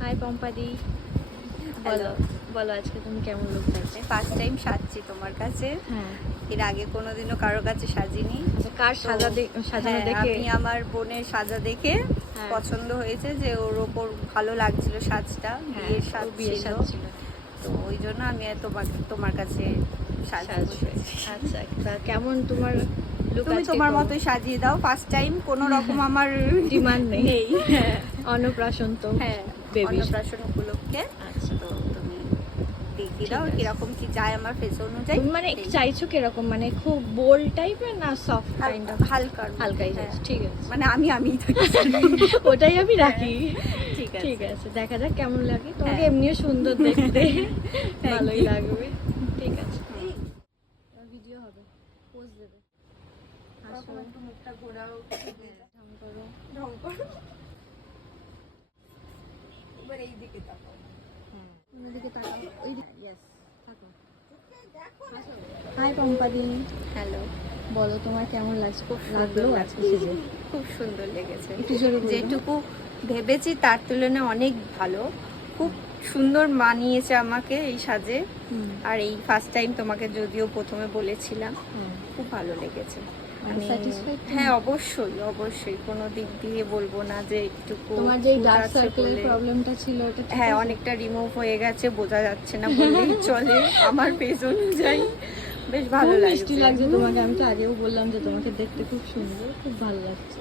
High পম্পাদি, বলো বলো আজকে তুমি কেমন লুক লাগছে? ফার্স্ট টাইম সাজছি তোমার কাছে। হ্যাঁ, এর আগে কোনোদিনও কারোর কাছে সাজিনি। আচ্ছা কার সাজানো হ্যাঁ, দেখে? আমি আমার বোনের সাজা দেখে হ্যাঁ। পছন্দ হয়েছে যে ওর ওপর ভালো লাগছিল সাজটা, হ্যাঁ, বিয়ের ও সাজ বিয়ের ছিল। সাজ ছিল। তো ওই জন্য আমি তোমার কাছে সাজছি। আচ্ছা, তা কেমন তোমার লুক? তুমি তোমার মতোই সাজিয়ে দাও। ফার্স্ট টাইম কোনো রকম আমার ডিমান্ড নেই। হ্যাঁ, অন্নপ্রাশন তো হ্যাঁ, বেবি। অন্নপ্রাশন উপলক্ষে। আচ্ছা, তো তুমি দেখিয়ে ঠিক দাও আছে। কিরকম কি যায় আমার ফেস অনুযায়ী। তুমি মানে চাইছো কিরকম, মানে খুব বোল্ড টাইপের না সফট কাইন্ড অফ? হালকার হালকাই হ্যাঁ। চাইছো, ঠিক আছে। মানে আমিই থাকি। ওটাই আমি রাখি। ঠিক আছে। ঠিক আছে, দেখা যাক কেমন লাগে। তোমাকে হ্যাঁ। এমনিও সুন্দর দেখতে, Thank ভালোই you. লাগবে। ঠিক আছে, ভিডিও হবে, পোজ দেবে। হাসো, একটু মুখটা ঘোরাও, ঢং করো। ঢং করো। এবার এই দিকে তাকাও। অন্যদিকে তাকাও, ওই দিকে। ইয়েস, থাকো। হাই পম্পাদি, হ্যালো, বলো তোমার কেমন লাগছে? খুব লাগলো সুন্দর আজকে সেজে? খুব সুন্দর লেগেছে। একটু জোরে বলবে? যেটুকু ভেবেছি তার তুলনায় অনেক ভালো। খুব সুন্দর মানিয়েছে আমাকে এই সাজে। আর এই ফার্স্ট টাইম তোমাকে যদিও প্রথমে বলেছিলাম, খুব ভালো লেগেছে। আমি স্যাটিসফাইড? হ্যাঁ, অবশ্যই অবশ্যই, কোনো দিক দিয়ে বলবো না যে একটুকু তোমার যে খুঁত ডার্ক আছে সার্কেলের বলে। প্রবলেমটা ছিল ওটা ঠিক হ্যাঁ, আছে? অনেকটা রিমুভ হয়ে গেছে, বোঝা যাচ্ছে না বললেই চলে। আমার ফেস অনুযায়ী বেশ ভালো খুব মিষ্টি লাগছে। লাগছে তোমাকে। আমি তো আগেও বললাম যে তোমাকে দেখতে খুব সুন্দর, খুব ভালো লাগছে।